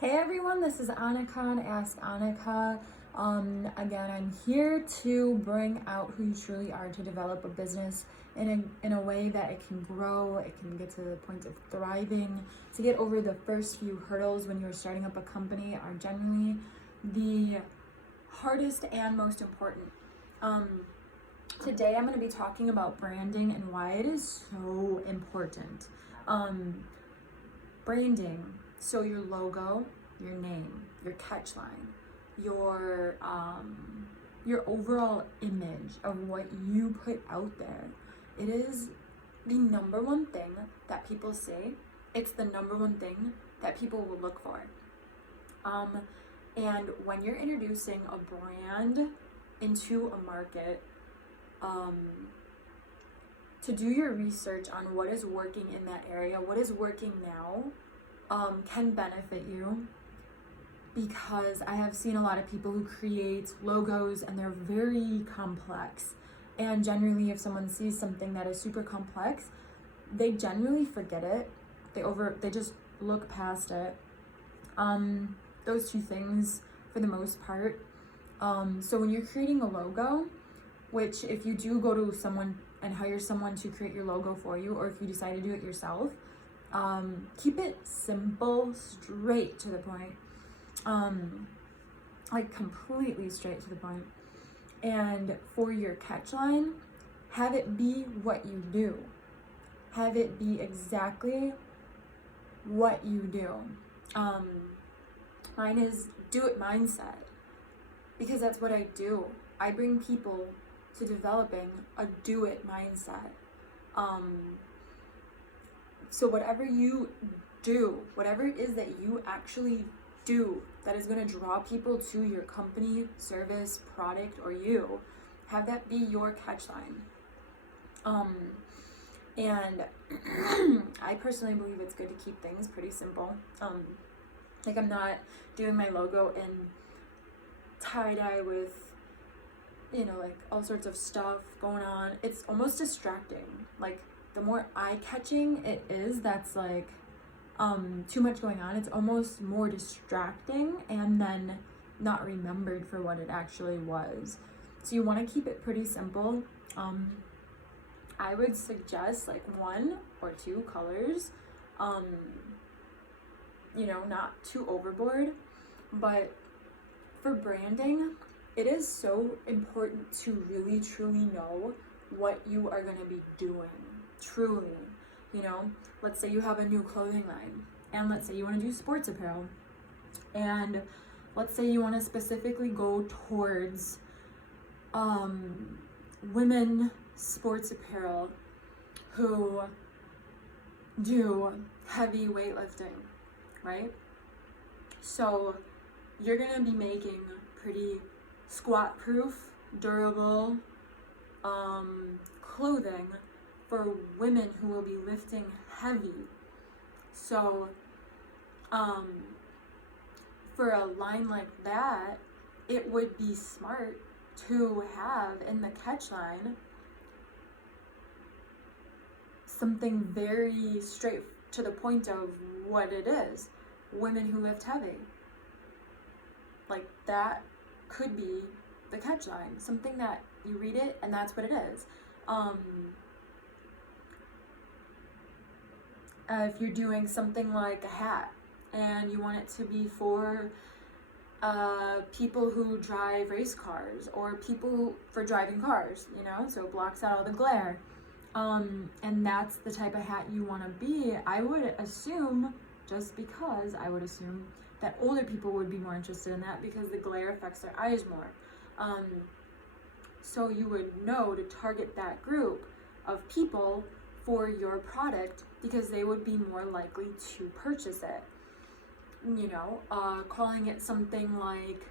Hey everyone, this is Annika on Ask Annika. Again, I'm here to bring out who you truly are, to develop a business in a way that it can grow, it can get to the point of thriving, to get over the first few hurdles when you're starting up a company are generally the hardest and most important. Today I'm going to be talking about branding and why it is so important. Branding, so your logo, your name, your catchline, your overall image of what you put out there. It is the number one thing that people say. It's the number one thing that people will look for. And when you're introducing a brand into a market, to do your research on what is working in that area, what is working now, can benefit you, because I have seen a lot of people who create logos and they're very complex. And generally, if someone sees something that is super complex, they generally forget it. They just look past it. Those two things for the most part. So when you're creating a logo, which if you do go to someone and hire someone to create your logo for you, or if you decide to do it yourself, keep it simple, straight to the point, like completely straight to the point. And for your catchline, have it be what you do. Have it be exactly what you do. Mine is do it mindset, because that's what I do. I bring people to developing a do it mindset. So whatever you do, whatever it is that you actually do that is going to draw people to your company, service, product, or you, have that be your catchline. And I personally believe it's good to keep things pretty simple. Like, I'm not doing my logo in tie-dye with, like all sorts of stuff going on. It's almost distracting. Like, the more eye-catching it is, that's like too much going on, it's almost more distracting and then not remembered for what it actually was. So you want to keep it pretty simple. I would suggest like 1 or 2 colors, not too overboard. But for branding, it is so important to really truly know what you are going to be doing. Truly, let's say you have a new clothing line, and let's say you want to do sports apparel, and let's say you want to specifically go towards women sports apparel who do heavy weightlifting, right? So you're going to be making pretty squat proof, durable clothing for women who will be lifting heavy. So for a line like that, it would be smart to have in the catchline something very straight to the point of what it is: women who lift heavy. Like, that could be the catchline, something that you read it and that's what it is. If you're doing something like a hat and you want it to be for people who drive race cars, or people for driving cars, so it blocks out all the glare, and that's the type of hat you want to be, I would assume, that older people would be more interested in that because the glare affects their eyes more. So you would know to target that group of people for your product, because they would be more likely to purchase it. Calling it something like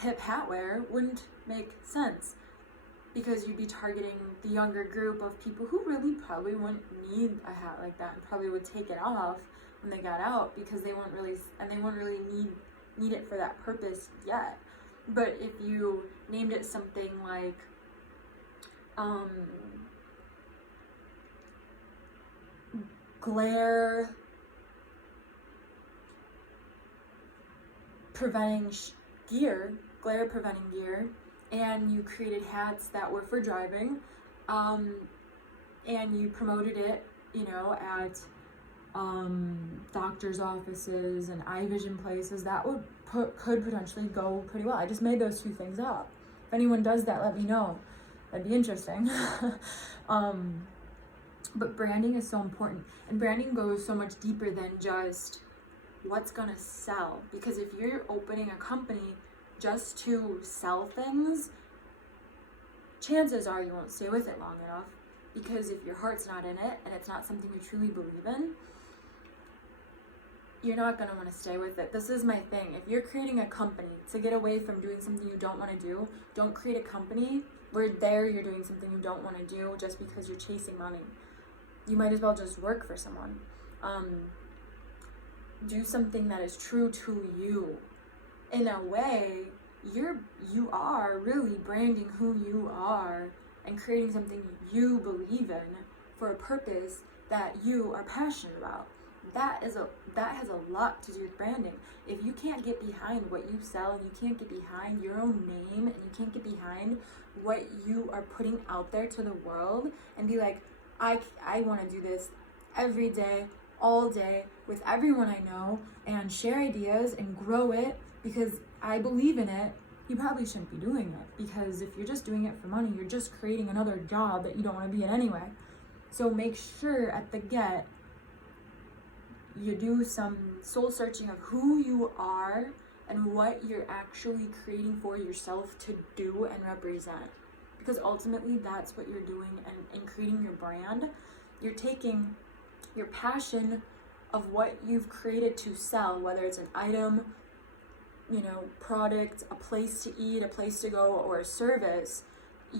hip hatwear wouldn't make sense, because you'd be targeting the younger group of people who really probably wouldn't need a hat like that, and probably would take it off when they got out, because they wouldn't really need it for that purpose yet. But if you named it something like glare preventing glare preventing gear, and you created hats that were for driving, and you promoted it, at doctor's offices and eye vision places, that could potentially go pretty well. I just made those two things up. If anyone does that, let me know. That'd be interesting. But branding is so important, and branding goes so much deeper than just what's gonna sell. Because if you're opening a company just to sell things, chances are you won't stay with it long enough, because if your heart's not in it and it's not something you truly believe in, you're not going to want to stay with it. This is my thing. If you're creating a company to get away from doing something you don't want to do, don't create a company where you're doing something you don't want to do just because you're chasing money. You might as well just work for someone. Do something that is true to you. In a way, you are really branding who you are and creating something you believe in for a purpose that you are passionate about. That has a lot to do with branding. If you can't get behind what you sell, and you can't get behind your own name, and you can't get behind what you are putting out there to the world, and be like, I want to do this every day, all day, with everyone I know, and share ideas and grow it because I believe in it, you probably shouldn't be doing it. Because if you're just doing it for money, you're just creating another job that you don't want to be in anyway. So make sure at the get you do some soul searching of who you are and what you're actually creating for yourself to do and represent. Because ultimately that's what you're doing, and in creating your brand, you're taking your passion of what you've created to sell, whether it's an item, product, a place to eat, a place to go, or a service.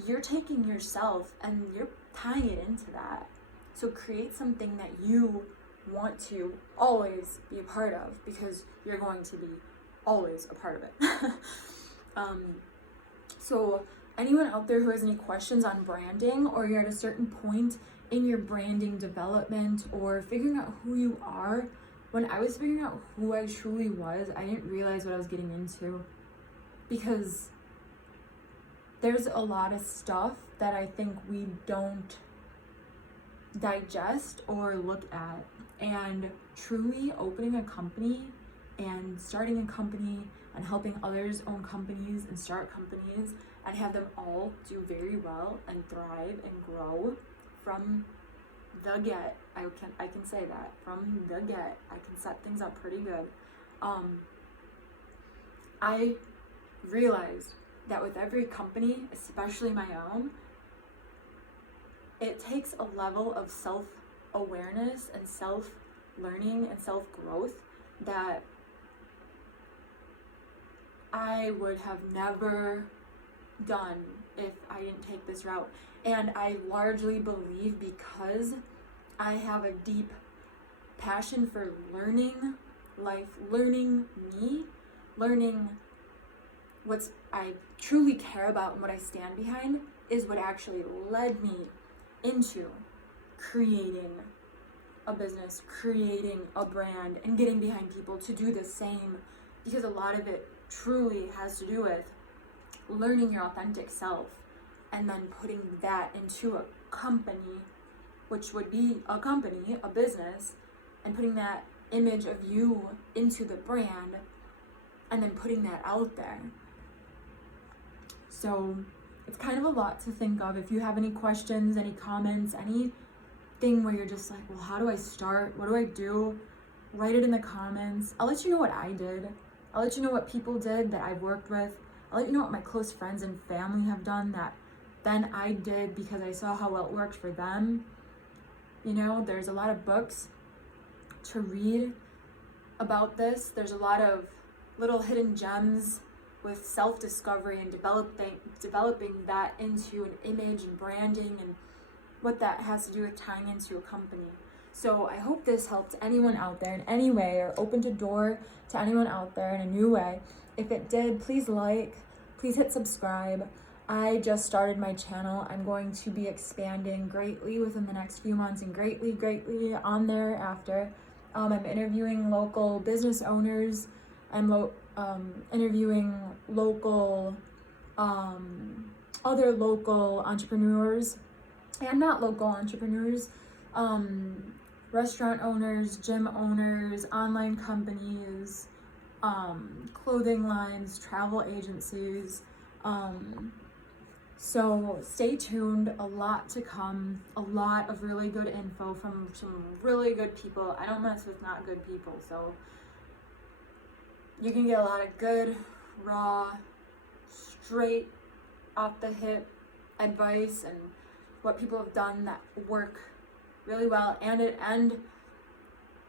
You're taking yourself and you're tying it into that. So create something that you want to always be a part of, because you're going to be always a part of it. So anyone out there who has any questions on branding, or you're at a certain point in your branding development or figuring out who you are, when I was figuring out who I truly was, I didn't realize what I was getting into, because there's a lot of stuff that I think we don't digest or look at. And truly opening a company and starting a company and helping others own companies and start companies and have them all do very well and thrive and grow from the get. I can say that from the get. I can set things up pretty good. I realized that with every company, especially my own, it takes a level of self-awareness and self-learning and self-growth that I would have never done if I didn't take this route. And I largely believe, because I have a deep passion for learning life, learning me, learning what I truly care about and what I stand behind, is what actually led me into creating a business, creating a brand, and getting behind people to do the same. Because a lot of it truly has to do with learning your authentic self and then putting that into a company, which would be a company, a business, and putting that image of you into the brand and then putting that out there. So it's kind of a lot to think of. If you have any questions, any comments, anything where you're just like, well, how do I start? What do I do? Write it in the comments. I'll let you know what I did. I'll let you know what people did that I've worked with. I'll let you know what my close friends and family have done that then I did because I saw how well it worked for them. There's a lot of books to read about this. There's a lot of little hidden gems with self-discovery and developing that into an image and branding and what that has to do with tying into a company. So I hope this helped anyone out there in any way, or opened a door to anyone out there in a new way. If it did, please please hit subscribe. I just started my channel. I'm going to be expanding greatly within the next few months, and greatly on thereafter. I'm interviewing local business owners. I'm interviewing other local entrepreneurs and not local entrepreneurs, restaurant owners, gym owners, online companies, clothing lines, travel agencies. So stay tuned, a lot to come, a lot of really good info from some really good people. I don't mess with not good people, so you can get a lot of good, raw, straight, off the hip advice and what people have done that work really well, and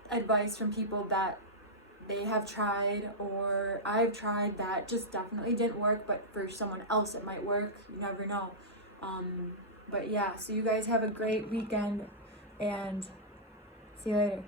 advice from people that they have tried or I've tried that just definitely didn't work, but for someone else it might work. You never know. But yeah, so you guys have a great weekend and see you later.